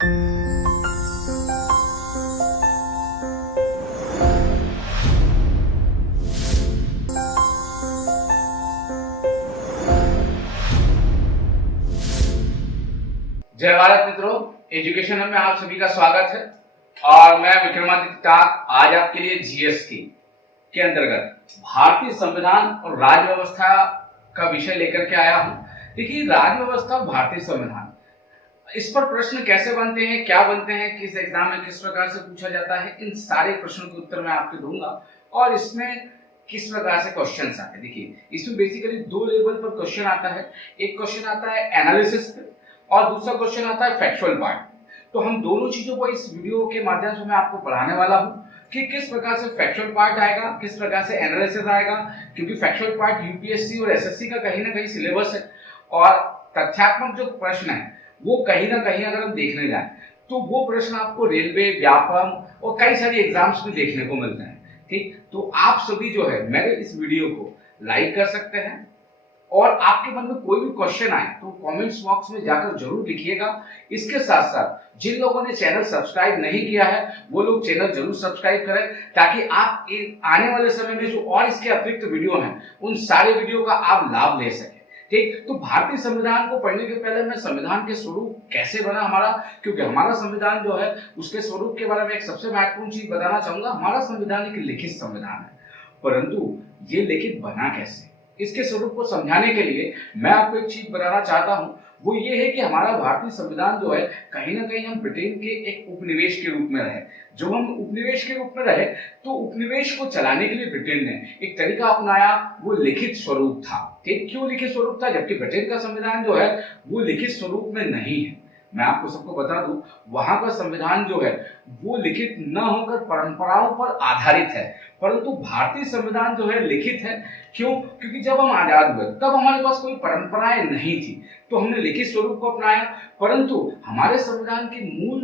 जय भारत मित्रों, एजुकेशन में आप सभी का स्वागत है। और मैं विक्रमादित्य टाक आज आपके लिए जीएसटी के अंतर्गत भारतीय संविधान और राज्य व्यवस्था का विषय लेकर के आया हूं। देखिए, राज्य व्यवस्था, भारतीय संविधान, इस पर प्रश्न कैसे बनते हैं, क्या बनते हैं, किस एग्जाम में किस प्रकार से पूछा जाता है, इन सारे प्रश्नों के उत्तर मैं आपको दूंगा और इसमें किस प्रकार से क्वेश्चंस आते हैं। देखिए, इसमें बेसिकली दो लेवल पर क्वेश्चन आता है। एक क्वेश्चन आता है एनालिसिस पे और दूसरा क्वेश्चन आता है फैक्चुअल पार्ट। तो हम दोनों चीजों को इस वीडियो के माध्यम से मैं आपको पढ़ाने वाला हूं कि किस प्रकार से फैक्चुअल पार्ट आएगा, किस प्रकार से एनालिसिस आएगा, क्योंकि फैक्चुअल पार्ट यूपीएससी और एसएससी का कहीं ना कहीं सिलेबस है और तथ्यात्मक जो प्रश्न है वो कहीं ना कहीं अगर हम देखने जाए तो वो प्रश्न आपको रेलवे, व्यापम और कई सारी एग्जाम्स में देखने को मिलते हैं। ठीक, तो आप सभी जो है मेरे इस वीडियो को लाइक कर सकते हैं और आपके मन में कोई भी क्वेश्चन आए तो कमेंट्स बॉक्स में जाकर जरूर लिखिएगा। इसके साथ साथ जिन लोगों ने चैनल सब्सक्राइब नहीं किया है वो लोग चैनल जरूर सब्सक्राइब करें, ताकि आप आने वाले समय में जो और इसके अतिरिक्त वीडियो हैं उन सारे वीडियो का आप लाभ ले सकें। ठीक, तो भारतीय संविधान को पढ़ने के पहले मैं संविधान के स्वरूप कैसे बना हमारा, क्योंकि हमारा संविधान जो है उसके स्वरूप के बारे में एक सबसे महत्वपूर्ण चीज बताना चाहूंगा। हमारा संविधान एक लिखित संविधान है, परंतु ये लिखित बना कैसे, इसके स्वरूप को समझाने के लिए मैं आपको एक चीज बताना चाहता हूं। वो ये है कि हमारा भारतीय संविधान जो है कहीं ना कहीं हम ब्रिटेन के एक उपनिवेश के रूप में रहे। जब हम उपनिवेश के रूप में रहे तो उपनिवेश को चलाने के लिए ब्रिटेन ने एक तरीका अपनाया, वो लिखित स्वरूप था। ठीक, क्यों लिखित स्वरूप था, जबकि ब्रिटेन का संविधान जो है वो लिखित स्वरूप में नहीं है। मैं आपको सबको बता दूं, वहां का संविधान जो है वो लिखित न होकर परंपराओं पर आधारित है, परंतु भारतीय संविधान जो है लिखित है। क्यों? क्योंकि जब हम आजाद हुए तब हमारे पास कोई परंपराएं नहीं थी, तो हमने लिखित स्वरूप को अपनाया। परंतु हमारे संविधान की मूल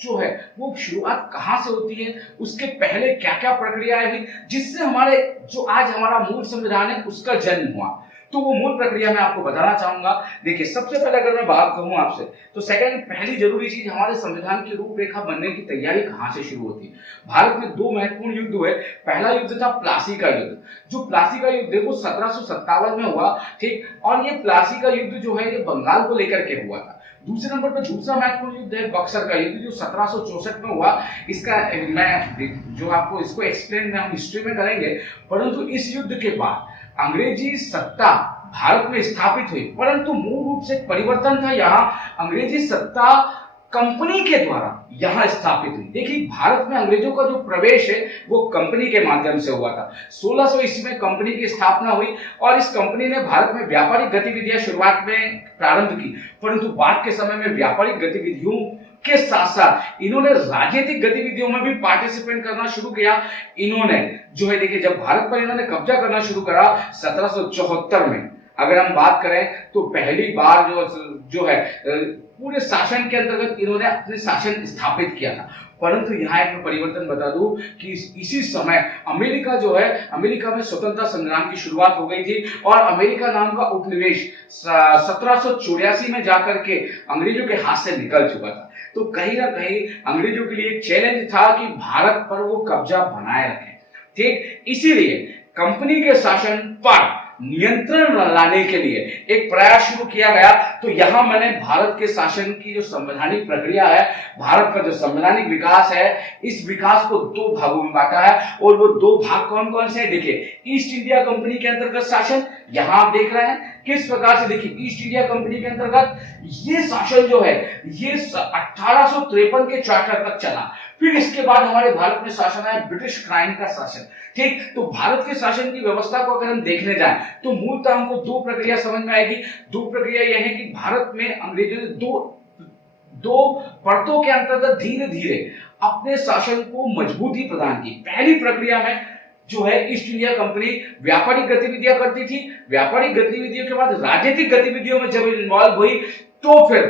जो है वो शुरुआत कहां से होती है, उसके पहले क्या क्या प्रक्रियाएं हुई जिससे हमारे जो आज हमारा मूल संविधान है उसका जन्म हुआ, तो वो मूल प्रक्रिया मैं आपको बताना चाहूंगा। देखिए, सबसे पहले अगर मैं बात कहूं आपसे तो पहली जरूरी चीज, हमारे संविधान की रूपरेखा बनने की तैयारी कहां से शुरू होती है। भारत में दो महत्वपूर्ण युद्ध हुए। पहला युद्ध था प्लासी का युद्ध। जो प्लासी का युद्ध है वो 1757 में हुआ। ठीक, और ये प्लासी का युद्ध जो है ये बंगाल को लेकर के हुआ था। दूसरे नंबर पर दूसरा महत्वपूर्ण युद्ध है बक्सर का युद्ध, जो 1764 में हुआ। इसका मैं जो आपको इसको एक्सप्लेन में हम हिस्ट्री में करेंगे, परंतु इस युद्ध के बाद अंग्रेजी सत्ता भारत में स्थापित हुई, परंतु मूल रूप से परिवर्तन था। यहाँ अंग्रेजी सत्ता कंपनी के द्वारा यहाँ स्थापित हुई। देखिए, भारत में अंग्रेजों का जो प्रवेश है वो कंपनी के माध्यम से हुआ था। 1600 ईस्वी में कंपनी की स्थापना हुई और इस कंपनी ने भारत में व्यापारिक गतिविधियां शुरुआत में प्रारंभ की, परंतु बाद के समय में व्यापारिक गतिविधियों के साथ साथ इन्होंने राजनीतिक गतिविधियों में भी पार्टिसिपेट करना शुरू किया। इन्होंने जो है, देखिए, जब भारत पर इन्होंने कब्जा करना शुरू करा 1774 में, अगर हम बात करें तो पहली बार जो है पूरे शासन के अंतर्गत इन्होंने अपने शासन स्थापित किया था। परंतु यहाँ एक परिवर्तन बता दूं कि इसी समय अमेरिका जो है, अमेरिका में स्वतंत्रता संग्राम की शुरुआत हो गई थी और अमेरिका नाम का उपनिवेश 1784 में जाकर के अंग्रेजों के हाथ से निकल चुका था। तो कहीं ना कहीं अंग्रेजों के लिए एक चैलेंज था कि भारत पर वो कब्जा बनाए रखें। ठीक, इसीलिए कंपनी के शासन पर नियंत्रण लाने के लिए एक प्रयास शुरू किया गया। तो यहां मैंने भारत के शासन की जो संवैधानिक प्रक्रिया है, भारत का जो संवैधानिक विकास है, इस विकास को दो भागों में बांटा है। और वो दो भाग कौन कौन से हैं? देखिए, ईस्ट इंडिया कंपनी के अंतर्गत शासन, यहां आप देख रहे हैं किस प्रकार से। देखिए, ईस्ट इंडिया कंपनी के अंतर्गत ये शासन जो है ये 1853 के चार्टर तक चला। फिर इसके बाद हमारे भारत में शासन आया ब्रिटिश क्राउन का शासन। ठीक, तो भारत के शासन की व्यवस्था को अगर हम देखने जाएं तो मूलतः हमको दो प्रक्रिया समझ में आएगी। दो प्रक्रिया यह है कि भारत में अंग्रेजों ने दो परतों के अंतर्गत धीरे धीरे अपने शासन को मजबूती प्रदान की। पहली प्रक्रिया में जो है ईस्ट इंडिया कंपनी व्यापारिक गतिविधियां करती थी। व्यापारिक गतिविधियों के बाद राजनीतिक गतिविधियों में जब इन्वॉल्व हुई तो फिर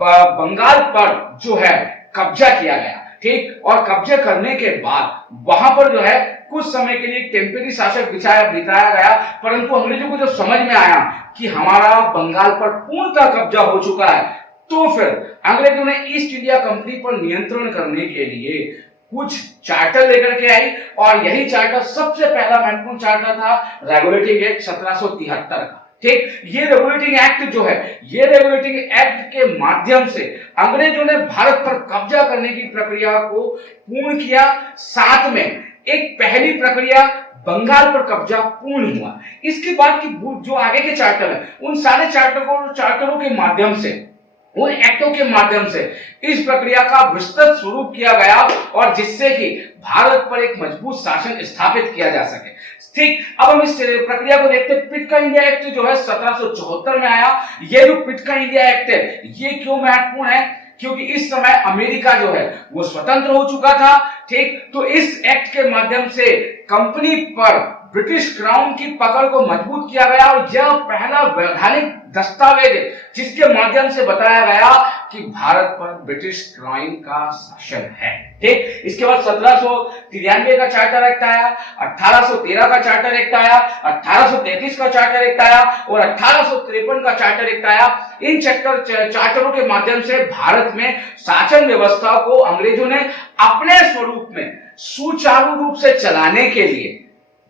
बंगाल पर जो है कब्जा किया गया। ठीक, और कब्जा करने के बाद वहां पर जो है कुछ समय के लिए टेम्परेरी शासक बिताया गया। परंतु अंग्रेजों को जब समझ में आया कि हमारा बंगाल पर पूर्णतः कब्जा हो चुका है, तो फिर अंग्रेजों ने ईस्ट इंडिया कंपनी पर नियंत्रण करने के लिए कुछ चार्टर लेकर के आई, और यही चार्टर सबसे पहला महत्वपूर्ण चार्टर था रेगुलेटिंग एक्ट 1773 का। ठीक, ये रेगुलेटिंग एक्ट जो है, ये रेगुलेटिंग एक्ट के माध्यम से अंग्रेजों ने भारत पर कब्जा करने की प्रक्रिया को पूर्ण किया। साथ में एक पहली प्रक्रिया बंगाल पर कब्जा पूर्ण हुआ। इसके बाद की जो आगे के चार्टर है, उन सारे चार्टरों के माध्यम से, उन एक्टों के माध्यम से इस प्रक्रिया का विस्तृत स्वरूप किया गया, और जिससे कि भारत पर एक मजबूत शासन स्थापित किया जा सके। ठीक, अब हम इस प्रक्रिया को देखते हैं। पिट का इंडिया एक्ट जो है 1774 में आया। ये जो पिट का इंडिया एक्ट है, ये क्यों महत्वपूर्ण है? क्योंकि इस समय अमेरिका जो है वो स्वतंत्र हो चुका था। ठीक, तो इस एक्ट के माध्यम से कंपनी पर ब्रिटिश क्राउन की पकड़ को मजबूत किया गया, और यह पहला वैधानिक दस्तावेज है जिसके माध्यम से बताया गया कि भारत पर ब्रिटिश क्राउन का शासन है। ठीक, इसके बाद 1793 का चार्टर एक्ट आया, 1813 का चार्टर एक्ट आया, 1833 का चार्टर एक्ट आया, और 1853 का चार्टर एक्ट आया। इन चार्टरों के माध्यम से भारत में शासन व्यवस्था को अंग्रेजों ने अपने स्वरूप में सुचारू रूप से चलाने के लिए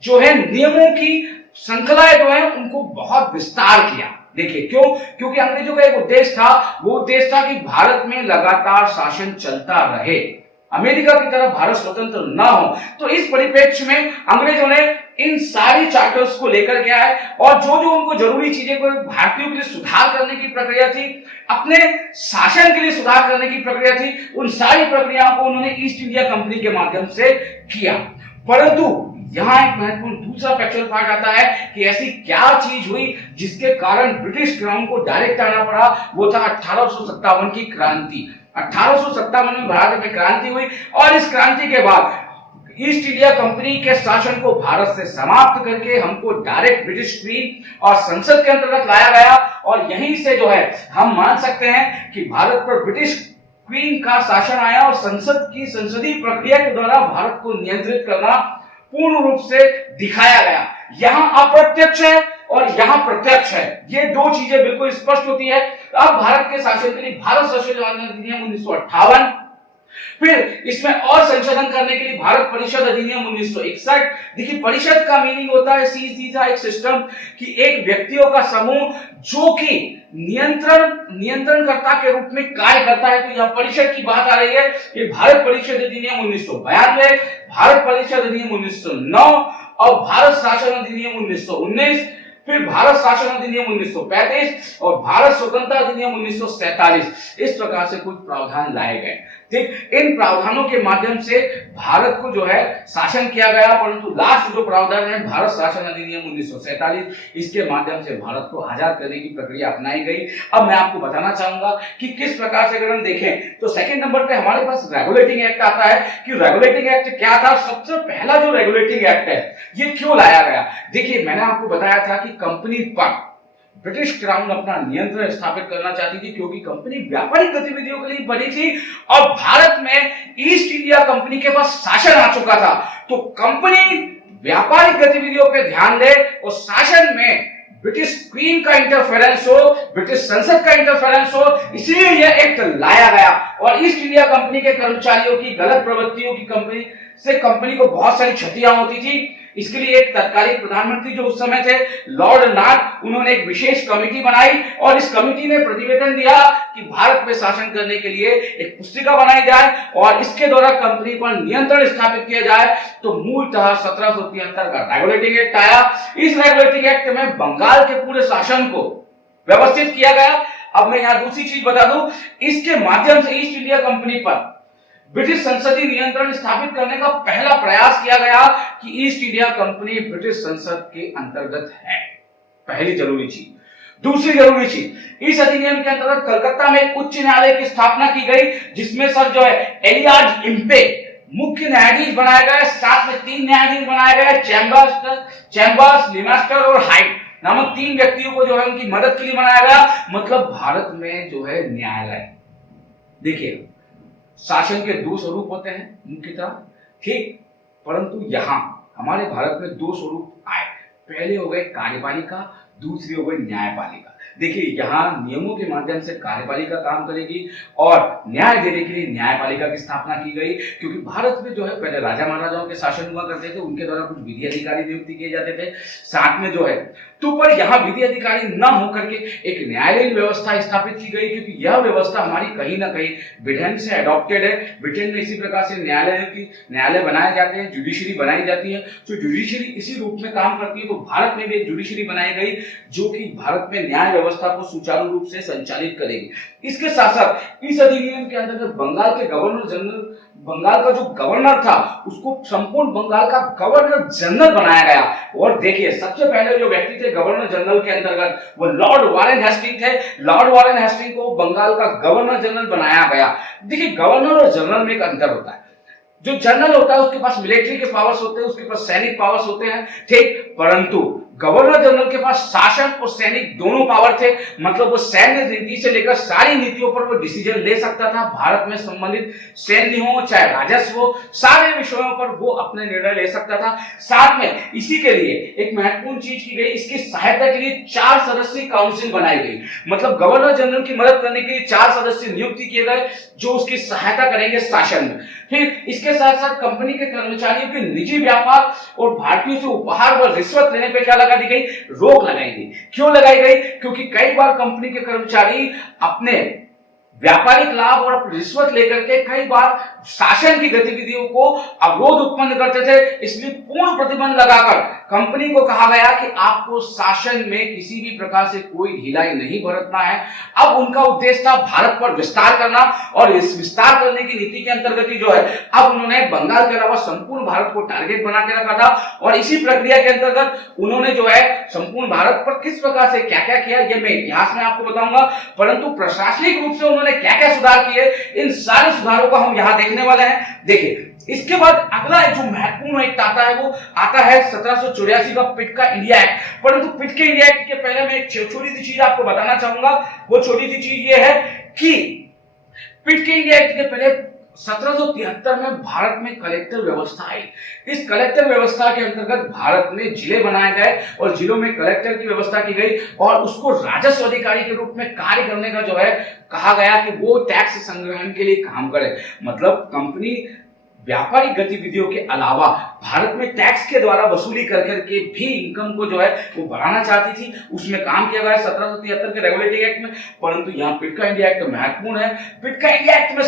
जो है नियमों की श्रृंखलाएं जो है उनको बहुत विस्तार किया। देखिए क्यों? क्योंकि अंग्रेजों का एक उद्देश्य था, वो उद्देश्य था कि भारत में लगातार शासन चलता रहे, अमेरिका की तरह भारत स्वतंत्र न हो। तो इस परिप्रेक्ष्य में अंग्रेजों ने इन सारी चार्टर्स को लेकर के आए, और जो जो उनको जरूरी चीजें को भारतीयों के लिए सुधार करने की प्रक्रिया थी, अपने शासन के लिए सुधार करने की प्रक्रिया थी, उन सारी प्रक्रियाओं को उन्होंने ईस्ट इंडिया कंपनी के माध्यम से किया। परंतु यहां एक महत्वपूर्ण दूसरा फैक्चुअल पार्ट आता है कि ऐसी क्या चीज हुई जिसके कारण ब्रिटिश क्राउन को डायरेक्ट आना पड़ा। वो था 1857 की क्रांति। 1857 में भारत में क्रांति हुई, और इस क्रांति के बाद ईस्ट इंडिया कंपनी के शासन को भारत से समाप्त करके हमको डायरेक्ट ब्रिटिश क्वीन और संसद के अंतर्गत लाया गया, और यहीं से जो है हम मान सकते हैं कि भारत पर ब्रिटिश क्वीन का शासन आया, और संसद की संसदीय प्रक्रिया के द्वारा भारत को नियंत्रित करना पूर्ण रूप से दिखाया गया। यहां अप्रत्यक्ष है और यहां प्रत्यक्ष है, ये दो चीजें बिल्कुल स्पष्ट होती है। अब भारत के शासन के लिए भारत शासन अधिनियम 1958, फिर इसमें और संशोधन करने के लिए भारत परिषद अधिनियम 1961। देखिए, परिषद का मीनिंग होता है सीधा एक सिस्टम कि एक व्यक्तियों का समूह जो कि नियंत्रणकर्ता के रूप में कार्य करता है। तो यह परिषद की बात आ रही है। ये भारत परिषद अधिनियम 1992, भारत परिषद अधिनियम 1909 और भारत शासन अधिनियम 1919, फिर भारत शासन अधिनियम 1935 और भारत स्वतंत्रता अधिनियम 1947। इस प्रकार से कुछ प्रावधान लाए गए। ठीक, इन प्रावधानों के माध्यम से भारत को जो है शासन किया गया, परंतु लास्ट जो प्रावधान है भारत शासन अधिनियम 1947, इसके माध्यम से भारत को आजाद करने की प्रक्रिया अपनाई गई। अब मैं आपको बताना चाहूंगा कि किस प्रकार से अगर हम देखें तो सेकंड नंबर पे हमारे पास रेगुलेटिंग एक्ट आता है कि रेगुलेटिंग एक्ट क्या था। सबसे पहला जो रेगुलेटिंग एक्ट है ये क्यों लाया गया? देखिए, मैंने आपको बताया था कि कंपनी पर ब्रिटिश क्राउन अपना नियंत्रण स्थापित करना चाहती थी, क्योंकि कंपनी व्यापारिक गतिविधियों के लिए बनी थी और भारत में ईस्ट इंडिया कंपनी के पास शासन आ चुका था। तो कंपनी व्यापारिक गतिविधियों पे ध्यान दे और शासन में ब्रिटिश क्वीन का इंटरफेरेंस हो, ब्रिटिश संसद का इंटरफेरेंस हो, इसलिए यह एक्ट लाया गया। और ईस्ट इंडिया कंपनी के कर्मचारियों की गलत प्रवृत्तियों की कंपनी को बहुत सारी क्षतियां होती थी। इसके लिए एक तत्कालीन प्रधानमंत्री जो उस समय थे लॉर्ड नार्थ, उन्होंने एक विशेष कमेटी बनाई और इस कमेटी ने प्रतिवेदन दिया कि भारत में शासन करने के लिए एक पुस्तिका बनाई जाए और इसके द्वारा कंपनी पर नियंत्रण स्थापित किया जाए। तो मूलतः 1773 का रेगुलेटिंग एक्ट आया। इस रेगुलेटिंग एक्ट में बंगाल के पूरे शासन को व्यवस्थित किया गया। अब मैं यहां दूसरी चीज बता दूं, इसके माध्यम से ईस्ट इंडिया कंपनी पर ब्रिटिश संसदीय नियंत्रण स्थापित करने का पहला प्रयास किया गया कि ईस्ट इंडिया कंपनी ब्रिटिश संसद के अंतर्गत है। पहली जरूरी चीज। दूसरी जरूरी चीज, इस अधिनियम के अंतर्गत कलकत्ता में एक उच्च न्यायालय की स्थापना की गई, जिसमें सर जो है एलियाज इम्पे मुख्य न्यायाधीश बनाया गया। साथ में 3 न्यायाधीश बनाए गए, चैम्बर्स, लिमास्टर और हाइट नामक 3 व्यक्तियों को जो है उनकी मदद के लिए बनाया गया। मतलब भारत में जो है न्यायालय, देखिए शासन के 2 स्वरूप होते हैं मुख्यतः, ठीक, परंतु यहां हमारे भारत में 2 स्वरूप आए। पहले हो गए कार्यपालिका, दूसरी हो गई न्यायपालिका। देखिए, यहाँ नियमों के माध्यम से कार्यपालिका काम करेगी और न्याय देने के लिए न्यायपालिका की स्थापना की गई, क्योंकि भारत में जो है पहले राजा महाराजाओं के शासन हुआ करते थे, उनके द्वारा कुछ विधि अधिकारी नियुक्ति किए जाते थे, साथ में जो है तो पर यहाँ विधि अधिकारी न होकर के एक न्यायालयीन व्यवस्था स्थापित की गई, क्योंकि यह व्यवस्था हमारी कहीं ना कहीं ब्रिटेन से अडॉप्टेड है। ब्रिटेन में इसी प्रकार से न्यायालय बनाए जाते हैं, जुडिशरी बनाई जाती है, तो जुडिशरी इसी रूप में काम करती है। तो भारत में भी एक जुडिशरी बनाई गई जो कि भारत में न्याय व्यवस्था को सुचारू रूप से संचालित करेगी। इसके साथ साथ इस अधिनियम के अंतर्गत बंगाल का जो गवर्नर था उसको संपूर्ण बंगाल का गवर्नर जनरल बनाया गया। और देखिए, सबसे पहले जो व्यक्ति थे गवर्नर जनरल के अंतर्गत वो लॉर्ड वारेन हेस्टिंग थे। लॉर्ड वारेन हेस्टिंग को बंगाल का गवर्नर जनरल बनाया गया। देखिए, गवर्नर और जनरल में एक अंतर होता है। जो जनरल होता है उसके पास मिलिट्री के पावर्स होते हैं, उसके पास सैनिक पावर्स होते हैं, ठीक, परंतु गवर्नर जनरल के पास शासन और सैनिक दोनों पावर थे। मतलब वो सैन्य नीति से लेकर सारी नीतियों पर वो डिसीजन ले सकता था। भारत में संबंधित सैन्य हो चाहे राजस्व हो, सारे विषयों पर वो अपने निर्णय ले सकता था। साथ में इसी के लिए एक महत्वपूर्ण चीज की गई, इसकी सहायता के लिए 4 सदस्यीय काउंसिल बनाई गई। मतलब गवर्नर जनरल की मदद करने के लिए 4 सदस्य नियुक्त किए गए जो उसकी सहायता करेंगे शासन में। फिर इसके साथ साथ कंपनी के कर्मचारियों के निजी व्यापार और भारतीयों से उपहार व रिश्वत लेने पे क्या लगा दी गई? रोक लगाई गई। क्यों लगाई गई? क्योंकि कई बार कंपनी के कर्मचारी अपने व्यापारिक लाभ और रिश्वत लेकर के कई बार शासन की गतिविधियों को अवरोध उत्पन्न करते थे। इसलिए पूर्ण प्रतिबंध लगाकर कंपनी को कहा गया कि आपको शासन में किसी भी प्रकार से कोई ढिलाई नहीं बरतना है। अब उनका उद्देश्य था भारत पर विस्तार करना, और इस विस्तार करने की नीति के अंतर्गत ही जो है अब उन्होंने बंगाल के अलावा संपूर्ण भारत को टारगेट बना के रखा था। और इसी प्रक्रिया के अंतर्गत उन्होंने जो है संपूर्ण भारत पर किस प्रकार से क्या क्या किया ये मैं इतिहास में आपको बताऊंगा, परंतु प्रशासनिक रूप से उन्होंने क्या क्या सुधार किए, इन सारे सुधारों को हम यहां देखने वाले हैं। देखिए, इसके बाद अगला जो महत्वपूर्ण एक्ट आता है वो आता है 1784 का पिट का इंडिया एक्ट। परंतु पिट के इंडिया एक्ट के पहले मैं एक छोटी सी चीज आपको बताना चाहूंगा। वो छोटी सी चीज ये है कि पिट के इंडिया एक्ट के पहले 1773 में भारत में कलेक्टर व्यवस्था आई। इस कलेक्टर व्यवस्था के अंतर्गत भारत में जिले बनाए गए और जिलों में कलेक्टर की व्यवस्था की गई और उसको राजस्व अधिकारी के रूप में कार्य करने का जो है कहा गया कि वो टैक्स संग्रहण के लिए काम करे। मतलब कंपनी व्यापारिक गतिविधियों के अलावा भारत में टैक्स के द्वारा वसूली कर करके भी इनकम को जो है वो बढ़ाना चाहती थी। उसमें काम किया गया 1773 के रेगुलेटिंग एक्ट में। परंतु यहाँ पिट का इंडिया एक्ट महत्वपूर्ण है। पिट का इंडिया एक्ट में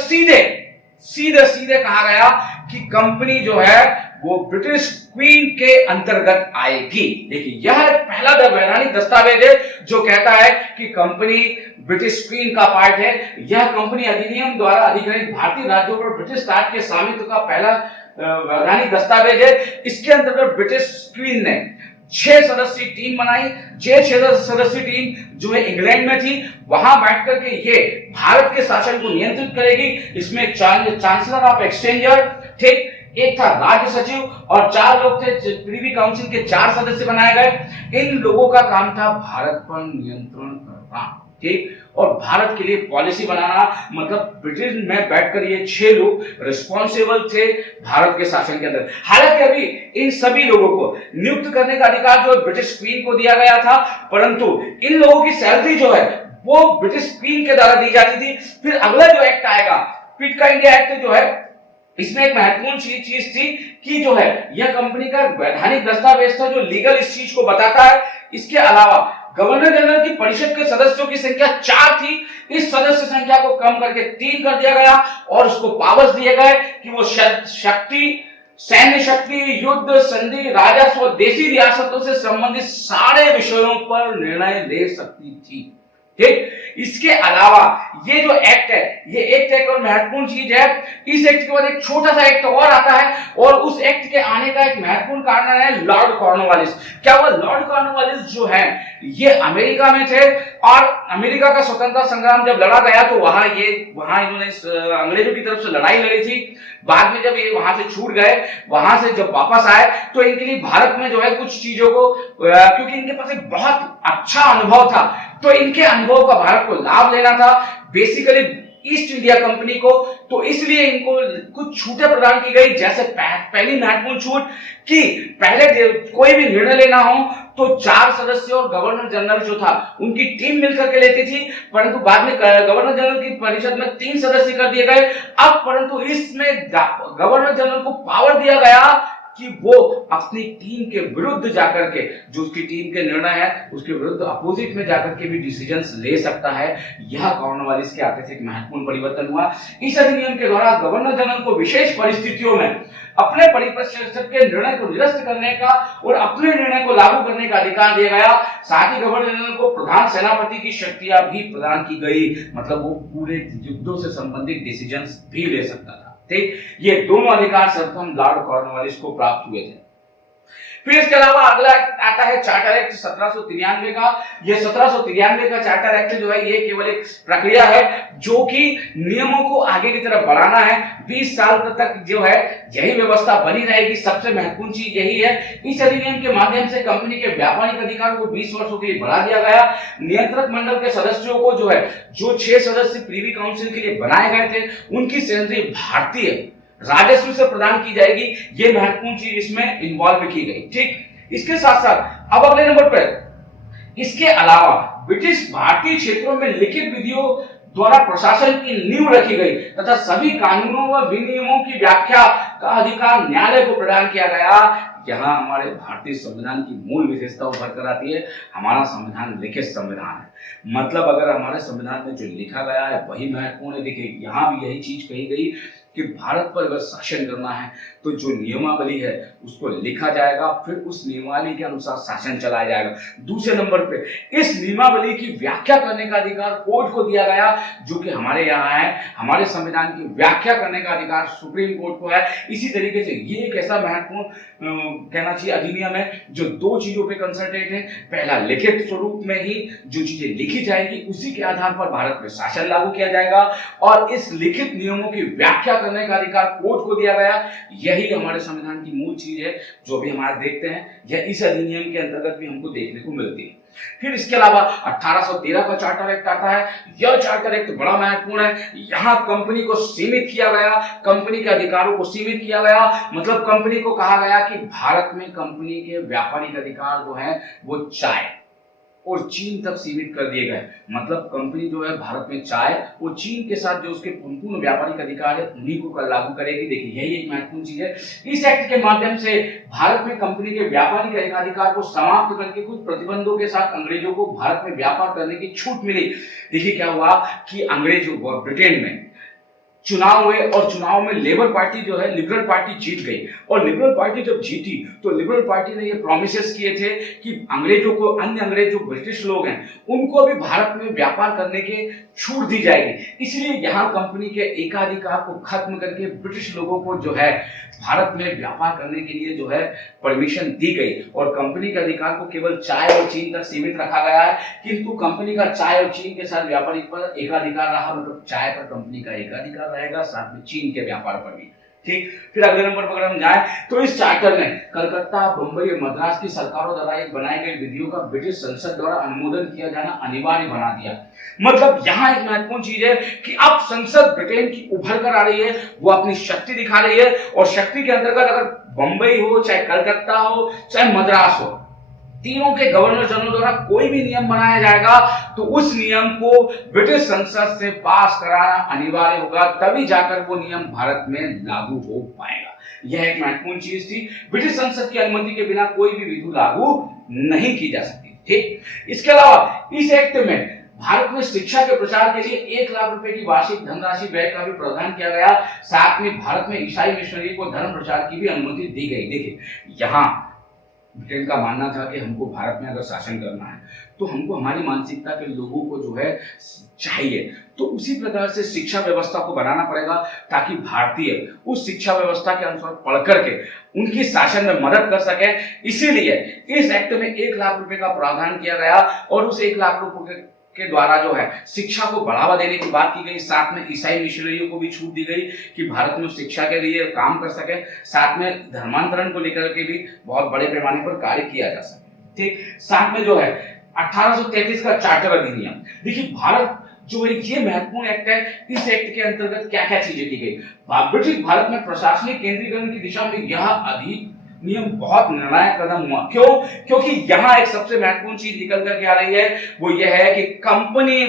सीधे कहा गया कि कंपनी जो है वो ब्रिटिश क्वीन के अंतर्गत आएगी। देखिए, यह पहला वैधानिक दस्तावेज है जो कहता है कि कंपनी ब्रिटिश क्वीन का पार्ट है। यह कंपनी अधिनियम द्वारा अधिग्रहित भारतीय राज्यों पर ब्रिटिश राज के स्वामित्व का पहला वैधानिक दस्तावेज है। इसके अंतर्गत ब्रिटिश क्वीन ने 6 सदस्यीय टीम बनाई। 6 सदस्यीय टीम जो है इंग्लैंड में थी, वहां बैठ करके ये भारत के शासन को नियंत्रित करेगी। इसमें चांसलर ऑफ एक्सचेंजर, ठीक, एक था राज्य सचिव और 4 लोग थे। प्रीवी काउंसिल के 4 सदस्य बनाए गए। इन लोगों का काम था भारत पर नियंत्रण करना, ठीक, और भारत के लिए पॉलिसी बनाना। मतलब ब्रिटेन में बैठकर ये 6 लोग रिस्पॉन्सिबल थे भारत के शासन के अंदर। हालांकि अभी इन सभी लोगों को नियुक्त करने का अधिकार जो ब्रिटिश क्वीन को दिया गया था, परंतु इन लोगों की सैलरी जो है वो ब्रिटिश क्वीन के द्वारा दी जाती थी। फिर अगला जो एक्ट आएगा पिट का इंडिया एक्ट जो है, इसमें एक महत्वपूर्ण चीज थी कि जो है यह कंपनी का वैधानिक दस्तावेज था जो लीगल इस चीज को बताता है। इसके अलावा गवर्नर जनरल की परिषद के सदस्यों की संख्या 4 थी। इस सदस्य संख्या को कम करके 3 कर दिया गया और उसको पावर्स दिए गए कि वो शक्ति, सैन्य शक्ति, युद्ध, संधि, राजस्व, देशी रियासतों से संबंधित सारे विषयों पर निर्णय ले सकती थी। ठीक, इसके अलावा ये जो एक्ट है, ये एक्ट एक और महत्वपूर्ण चीज है। इस एक्ट के बाद एक छोटा सा एक्ट और आता है और उस एक्ट के आने का एक महत्वपूर्ण कारण है लॉर्ड कॉर्नवालिस। क्या हुआ? लॉर्ड कॉर्नवालिस जो है ये अमेरिका में थे और अमेरिका का स्वतंत्रता संग्राम जब लड़ा गया तो वहां इन्होंने अंग्रेजों की तरफ से लड़ाई लड़ी थी। बाद में जब ये वहां से छूट गए, वहां से जब वापस आए तो इनके लिए भारत में जो है कुछ चीजों को, क्योंकि इनके पास एक बहुत अच्छा अनुभव था तो इनके अनुभव का भारत को लाभ लेना था। बेसिकली ईस्ट इंडिया कंपनी को, तो इसलिए इनको कुछ छूटें प्रदान की गई। जैसे पहली महत्वपूर्ण छूट कि पहले कोई भी निर्णय लेना हो तो 4 सदस्य और गवर्नर जनरल जो था उनकी टीम मिलकर के लेती थी, परंतु बाद में गवर्नर जनरल की परिषद में 3 सदस्य कर दिए गए। अब परंतु इसमें गवर्नर जनरल को पावर दिया गया कि वो अपनी टीम के विरुद्ध जाकर के, जो उसकी टीम के निर्णय है उसके विरुद्ध अपोजिट में जाकर के भी डिसीजंस ले सकता है। यह कॉर्नवालिस के आते से एक महत्वपूर्ण परिवर्तन हुआ। इस अधिनियम के द्वारा गवर्नर जनरल को विशेष परिस्थितियों में अपने परिषद के निर्णय को निरस्त करने का और अपने निर्णय को लागू करने का अधिकार दिया गया। साथ ही गवर्नर जनरल को प्रधान सेनापति की शक्तियां भी प्रदान की गई, मतलब वो पूरे युद्धों से संबंधित डिसीजंस भी ले सकता था। ठीक, ये दोनों अधिकार सर्वप्रथम लॉर्ड कॉर्नवालिस को प्राप्त हुए थे। फिर इसके अलावा अगला आता है चार्टर एक्ट 1793 का। ये 1793 का चार्टर एक्ट जो है ये केवल एक प्रक्रिया है जो कि नियमों को आगे की तरफ बढ़ाना है। 20 साल तक जो है यही व्यवस्था बनी रहेगी। सबसे महत्वपूर्ण चीज यही है। इस अधिनियम के माध्यम से कंपनी के व्यापारिक अधिकार को 20 वर्षों के लिए बढ़ा दिया गया। नियंत्रक मंडल के सदस्यों को जो है, जो 6 सदस्य प्रीवी काउंसिल के लिए बनाए गए थे, उनकी सैलरी भारतीय राजस्व से प्रदान की जाएगी। ये महत्वपूर्ण चीज इसमें इन्वॉल्व की गई। ठीक, इसके साथ साथ अब अगले नंबर पर, इसके अलावा ब्रिटिश भारतीय क्षेत्रों में लिखित विधियों द्वारा प्रशासन की नींव रखी गई तथा सभी कानूनों व विनियमों की व्याख्या का अधिकार न्यायालय को प्रदान किया गया। यहाँ हमारे भारतीय संविधान की मूल विशेषता उभर कर आती है। हमारा संविधान लिखित संविधान है, मतलब अगर हमारे संविधान में जो लिखा गया है वही महत्वपूर्ण है। देखिए यहाँ भी यही चीज कही गई कि भारत पर अगर शासन करना है तो जो नियमावली है उसको लिखा जाएगा, फिर उस नियमावली के अनुसार शासन चलाया जाएगा। दूसरे नंबर पे इस नियमावली की व्याख्या करने का अधिकार कोर्ट को दिया गया, जो कि हमारे यहाँ है। हमारे संविधान की व्याख्या करने का अधिकार सुप्रीम कोर्ट को है। इसी तरीके से ये एक ऐसा महत्वपूर्ण कहना चाहिए अधिनियम है जो 2 चीजों पे कंसंट्रेट है। पहला, लिखित स्वरूप में ही जो चीजें लिखी जाएगी उसी के आधार पर भारत में शासन लागू किया जाएगा, और इस लिखित नियमों की व्याख्या करने का अधिकार कोर्ट को दिया गया। यही हमारे संविधान की मूल चीज है जो भी हमारे देखते हैं, यह इस अधिनियम के अंतर्गत भी हमको देखने को मिलती है। फिर इसके अलावा 1813 का चार्टर एक्ट आता है। यह चार्टर एक्ट बड़ा महत्वपूर्ण है। यहाँ कंपनी को सीमित किया गया, कंपनी के अधिकारों को सीमित किया गया। मतलब कंपनी को कहा गया कि भारत में कंपनी के व्यापारिक अधिकार जो है वो चाय और चीन तक सीमित कर दिए गए। मतलब कंपनी जो है भारत में चाय और चीन के साथ जो उसके संपूर्ण व्यापारिक अधिकार है उन्हीं को लागू करेगी। देखिए यही एक महत्वपूर्ण चीज है। इस एक्ट के माध्यम से भारत में कंपनी के व्यापारिक अधिकार को समाप्त करके कुछ प्रतिबंधों के साथ अंग्रेजों को भारत में व्यापार करने की छूट मिली। देखिए क्या हुआ कि अंग्रेजों को ब्रिटेन में चुनाव हुए और चुनाव में लेबर पार्टी जो है, लिबरल पार्टी जीत गई। और लिबरल पार्टी जब जीती तो लिबरल पार्टी ने ये प्रॉमिसेस किए थे कि अंग्रेजों को, अन्य अंग्रेज जो ब्रिटिश लोग हैं उनको भी भारत में व्यापार करने की छूट दी जाएगी। इसलिए यहाँ कंपनी के एकाधिकार को खत्म करके ब्रिटिश लोगों को जो है भारत में व्यापार करने के लिए जो है परमिशन दी गई, और कंपनी के अधिकार को केवल चाय और चीन तक सीमित रखा गया है। किंतु कंपनी का चाय और चीन के साथ व्यापारिक पर एकाधिकार रहा, मतलब चाय पर कंपनी का एकाधिकार रहेगा, साथ में चीन के व्यापार पर भी। ठीक, फिर अगले नंबर पर अगर हम जाएं तो इस चार्टर ने कलकत्ता, बंबई और मद्रास की सरकारों द्वारा एक बनाई गई विधियों का ब्रिटिश संसद द्वारा अनुमोदन किया जाना अनिवार्य बना दिया। मतलब यहाँ एक महत्वपूर्ण चीज है कि अब संसद ब्रिटेन की उभर कर आ रही है, वो अपनी शक्ति दिखा रही है, और शक्ति के अंतर्गत अगर बंबई हो, चाहे कलकत्ता हो, चाहे मद्रास हो, तीनों के गवर्नर जनरल द्वारा कोई भी नियम बनाया जाएगा तो उस नियम को ब्रिटिश संसद से पास कराना अनिवार्य होगा, तभी जाकर वो नियम भारत में लागू हो पाएगा। यह एक महत्वपूर्ण चीज थी। ब्रिटिश संसद की अनुमति के बिना कोई भी विधि लागू नहीं की जा सकती। ठीक, इसके अलावा इस एक्ट में भारत में शिक्षा के प्रचार के लिए 1 लाख रुपए की वार्षिक धनराशि व्यय का भी प्रावधान किया गया। साथ में भारत में ईसाई मिशनरी को धर्म प्रचार की भी अनुमति दी गई। देखिए यहाँ ब्रिटेन का मानना था कि हमको भारत में अगर शासन करना है तो हमको हमारी मानसिकता के लोगों को जो है चाहिए, तो उसी प्रकार से शिक्षा व्यवस्था को बनाना पड़ेगा ताकि भारतीय उस शिक्षा व्यवस्था के अनुसार पढ़ करके उनकी शासन में मदद कर सके। इसीलिए इस एक्ट में 1 लाख रुपए का प्रावधान किया गया, और उस 1 लाख रुपए के द्वारा जो है शिक्षा को बढ़ावा देने की बात की गई। साथ में ईसाई मिशनरियों को भी छूट दी गई कि भारत में शिक्षा के लिए काम कर सके, साथ में धर्मांतरण को लेकर के भी बहुत बड़े पैमाने पर कार्य किया जा सके। ठीक, साथ में जो है 1833 का चार्टर अधिनियम। देखिए जो है ये महत्वपूर्ण एक्ट है। इस एक्ट के अंतर्गत क्या क्या चीजें की गई? ब्रिटिश भारत में प्रशासनिक केंद्रीकरण की दिशा में यह अधिनियम बहुत निर्णायक कदम हुआ। क्यों? क्योंकि यहाँ एक सबसे महत्वपूर्ण चीज निकल कर आ रही है, वो यह है कि कंपनी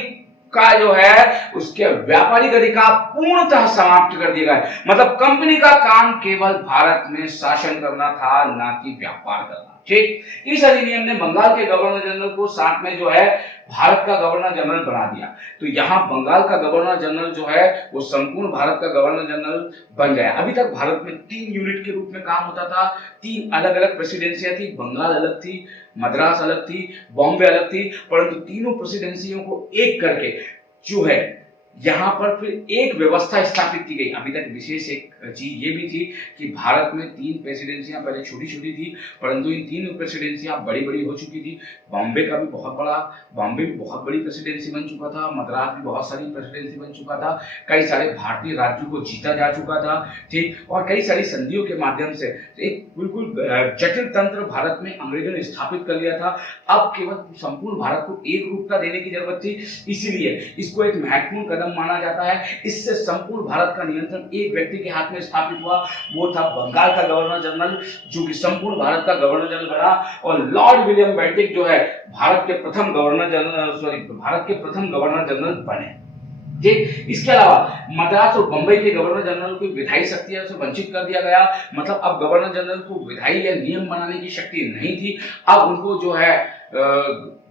का जो है उसके व्यापारिक अधिकार पूर्णतः समाप्त कर दिया गया। मतलब कंपनी का काम केवल भारत में शासन करना था, ना कि व्यापार करना। ठीक, इस अधिनियम ने बंगाल के गवर्नर जनरल को साथ में जो है भारत का गवर्नर जनरल बना दिया। तो यहाँ बंगाल का गवर्नर जनरल जो है वो संपूर्ण भारत का गवर्नर जनरल बन गया। अभी तक भारत में 3 यूनिट के रूप में काम होता था, 3 अलग अलग प्रेसिडेंसियां थी। बंगाल अलग थी, मद्रास अलग थी, बॉम्बे अलग थी, परंतु तीनों प्रेसिडेंसियों को एक करके जो है यहाँ पर फिर एक व्यवस्था स्थापित की गई। अभी तक विशेष एक चीज ये भी थी कि भारत में 3 प्रेसिडेंसियां पहले छोटी छोटी थी, परंतु इन 3 प्रेसिडेंसियां बड़ी बड़ी हो चुकी थी। बॉम्बे भी बहुत बड़ी प्रेसिडेंसी बन चुका था, मद्रास भी बहुत सारी प्रेसिडेंसी बन चुका था, कई सारे भारतीय राज्यों को जीता जा चुका था। ठीक, और कई सारी संधियों के माध्यम से एक बिल्कुल जटिल तंत्र भारत में अंग्रेजों ने स्थापित कर लिया था। अब केवल संपूर्ण भारत को एक रूपता देने की जरूरत थी, इसीलिए इसको एक महत्वपूर्ण कदम माना जाता है। इससे संपूर्ण भारत का नियंत्रण एक व्यक्ति के हाथ में स्थापित हुआ, वो था बंगाल का गवर्नर जनरल, जो कि संपूर्ण भारत का गवर्नर जनरल बना। और लॉर्ड विलियम बेंटिक जो है भारत के प्रथम गवर्नर जनरल बने। ठीक, इसके अलावा मद्रास और बंबई के गवर्नर जनरल को विधायी शक्तियों से वंचित कर दिया गया। मतलब अब गवर्नर जनरल को विधायी या नियम बनाने की शक्ति नहीं थी। अब उनको जो है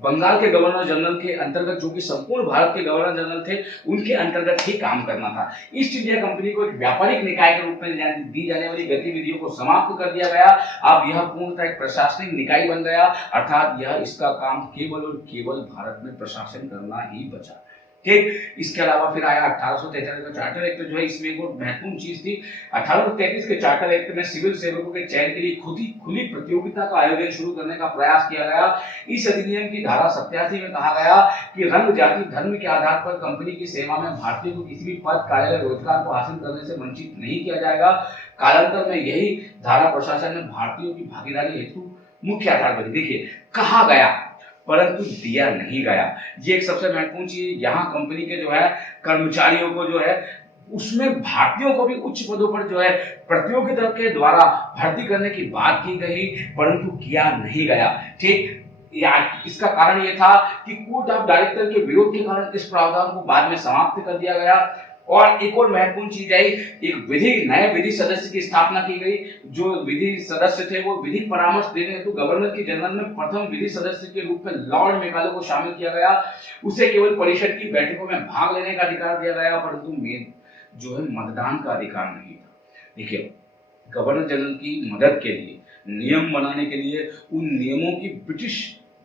बंगाल के गवर्नर जनरल के अंतर्गत, जो कि संपूर्ण भारत के गवर्नर जनरल थे, उनके अंतर्गत ही काम करना था। ईस्ट इंडिया कंपनी को एक व्यापारिक निकाय के रूप में दी जाने वाली गतिविधियों को समाप्त कर दिया गया। अब यह पूर्णतः एक प्रशासनिक निकाय बन गया, अर्थात यह इसका काम केवल और केवल भारत में प्रशासन करना ही बचा। ठीक, इसके अलावा फिर आया 1833 का चार्टर एक्ट, जो है इसमें एक महत्वपूर्ण चीज थी। 1833 के चार्टर एक्ट में सिविल सेवकों के चयन के लिए खुली प्रतियोगिता का आयोजन शुरू करने का प्रयास किया गया। इस अधिनियम की धारा 87 में कहा गया कि रंग, जाति, धर्म के आधार पर कंपनी की सेवा में भारतीय को किसी भी पद, कार्य, रोजगार को हासिल करने से वंचित नहीं किया जाएगा। कालांतर में यही धारा प्रशासन में भारतीयों की भागीदारी हेतु मुख्य आधार बनी। देखिए, कहा गया परंतु दिया नहीं गया। ये एक सबसे महत्वपूर्ण चीज। यहाँ कंपनी के जो है कर्मचारियों को जो है उसमें भारतीयों को भी उच्च पदों पर जो है प्रतियोगिता के द्वारा भर्ती करने की बात की गई, परंतु किया नहीं गया। ठीक, इसका कारण यह था कि कोर्ट ऑफ डायरेक्टर के विरोध के कारण इस प्रावधान को बाद में समाप्त कर दिया गया। और एक और महत्वपूर्ण चीज आई, एक नए विधि सदस्य की स्थापना की गई। जो विधि सदस्य थे वो विधि परामर्श देने हेतु गवर्नर की जनरल में प्रथम विधि सदस्य के रूप में लॉर्ड मेकाले को शामिल किया गया। उसे केवल परिषद की बैठकों में भाग लेने का अधिकार दिया गया, परंतु जो है मतदान का अधिकार नहीं था। देखिए, गवर्नर जनरल की मदद के लिए, नियम बनाने के लिए, उन नियमों की ब्रिटिश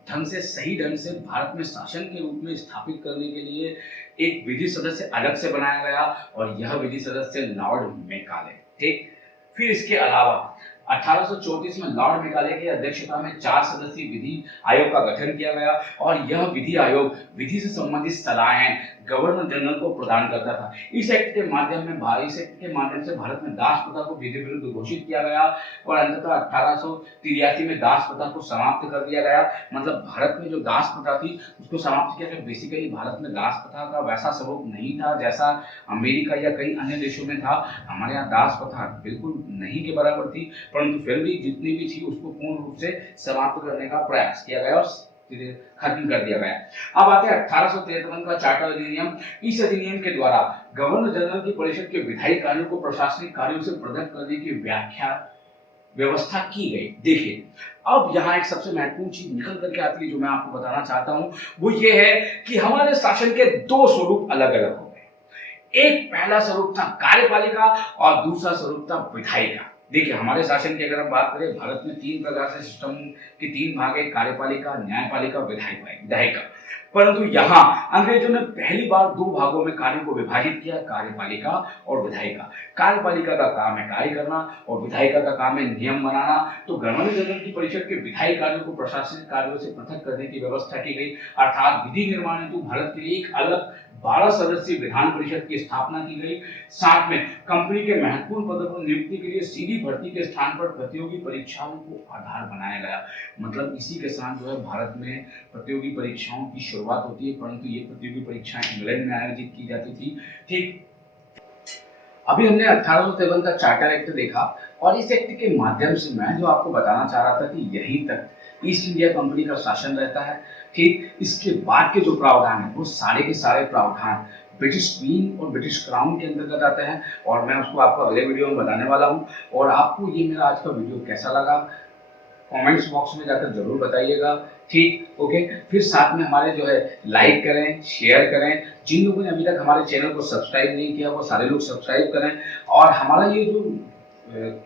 ढंग से, सही ढंग से भारत में शासन के रूप में स्थापित करने के लिए एक विधि सदस्य अलग से बनाया गया, और यह विधि सदस्य लॉर्ड मेकाले। ठीक, फिर इसके अलावा 1834 में लॉर्ड मेकाले की अध्यक्षता में 4 सदस्यीय विधि आयोग का गठन किया गया, और यह विधि आयोग विधि से संबंधित सलाहें गवर्नर जनरल को प्रदान करता था। इस एक्ट के माध्यम से भारत में दास प्रथा को विधि विरुद्ध घोषित किया गया, और अंततः 1883 में दास प्रथा को समाप्त कर दिया गया। मतलब भारत में जो दास प्रथा थी उसको समाप्त किया गया। बेसिकली भारत में दास प्रथा का वैसा स्वरूप नहीं था जैसा अमेरिका या कई अन्य देशों में था। हमारे यहाँ दास प्रथा बिल्कुल नहीं के बराबर थी, परंतु फिर भी जितनी भी थी उसको पूर्ण रूप से समाप्त करने का प्रयास किया गया और खत्म कर दिया गया। अब आते हैं 1853 का चार्टर अधिनियम। इस अधिनियम के द्वारा गवर्नर जनरल की परिषद के विधायी कार्यों को प्रशासनिक कार्यों से पृथक करने की व्यवस्था की गई। देखिए, अब यहाँ एक सबसे महत्वपूर्ण चीज निकल करके आती है जो मैं आपको बताना चाहता हूं, वो ये है कि हमारे शासन के 2 स्वरूप अलग अलग हो गए। एक पहला स्वरूप था कार्यपालिका और दूसरा स्वरूप था विधायिका। देखिए, हमारे शासन की अगर हम बात करें, भारत में 3 प्रकार से सिस्टम के 3 भाग है, कार्यपालिका, न्यायपालिका, विधायिका। परंतु यहाँ अंग्रेजों ने पहली बार 2 भागों में कार्यों को विभाजित किया, कार्यपालिका और विधायिका। कार्यपालिका का काम है कार्य करना और विधायिका का काम है नियम बनाना। तो गवर्नर जनरल की परिषद के विधायी कार्यों को प्रशासनिक कार्यों से पृथक करने की व्यवस्था की गई, अर्थात विधि निर्माण हेतु भारत के लिए एक अलग 12 सदस्यीय विधान परिषद की स्थापना की गई। साथ में कंपनी के महत्वपूर्ण पदों पर नियुक्ति के लिए सीधी भर्ती के स्थान पर प्रतियोगी परीक्षाओं को आधार बनाया गया। मतलब इसी के साथ जो है भारत में प्रतियोगी परीक्षाओं की शुरुआत होती है, परंतु ये प्रतियोगी परीक्षाएं इंग्लैंड में आयोजित की जाती थी। ठीक, अभी हमने 1853 का चार्टर एक्ट देखा और इस एक्ट के माध्यम से मैं जो आपको बताना चाह रहा था कि यहीं तक ईस्ट इंडिया कंपनी का शासन रहता है। ठीक, इसके बाद के जो प्रावधान है वो सारे के सारे प्रावधान ब्रिटिश क्वीन और ब्रिटिश क्राउन के अंतर्गत आते हैं और मैं उसको आपको अगले वीडियो में बताने वाला हूँ। और आपको ये मेरा आज का वीडियो कैसा लगा कमेंट्स बॉक्स में जाकर जरूर बताइएगा। ठीक, ओके। फिर साथ में हमारे जो है लाइक करें, शेयर करें। जिन लोगों ने अभी तक हमारे चैनल को सब्सक्राइब नहीं किया वो सारे लोग सब्सक्राइब करें। और हमारा ये जो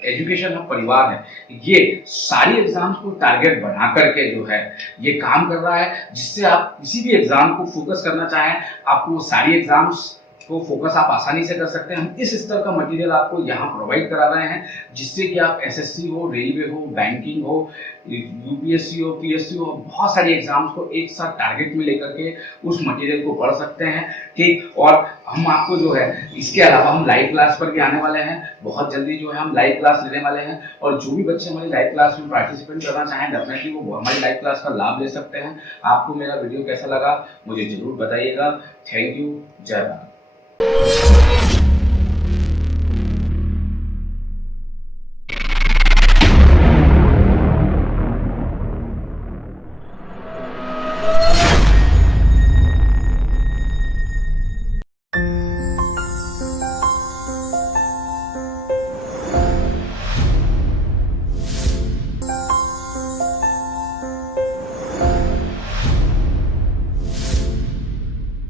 एजुकेशन का परिवार है ये सारी एग्जाम्स को टारगेट बना करके जो है ये काम कर रहा है, जिससे आप किसी भी एग्जाम को फोकस करना चाहें आपको सारी एग्जाम्स को फोकस आप आसानी से कर सकते हैं। हम इस स्तर का मटेरियल आपको यहाँ प्रोवाइड करा रहे हैं जिससे कि आप एसएससी हो, रेलवे हो, बैंकिंग हो, यूपीएससी हो, पीएससी हो, बहुत सारी एग्जाम्स को एक साथ टारगेट में लेकर के उस मटेरियल को पढ़ सकते हैं। ठीक, और हम आपको जो है इसके अलावा हम लाइव क्लास पर भी आने वाले हैं। बहुत जल्दी जो है हम लाइव क्लास लेने वाले हैं और जो भी बच्चे हमारी लाइव क्लास में पार्टिसिपेट करना चाहें डेफिनेटली वो हमारी लाइव क्लास का लाभ ले सकते हैं। आपको मेरा वीडियो कैसा लगा मुझे जरूर बताइएगा। Thank you. जय भारत।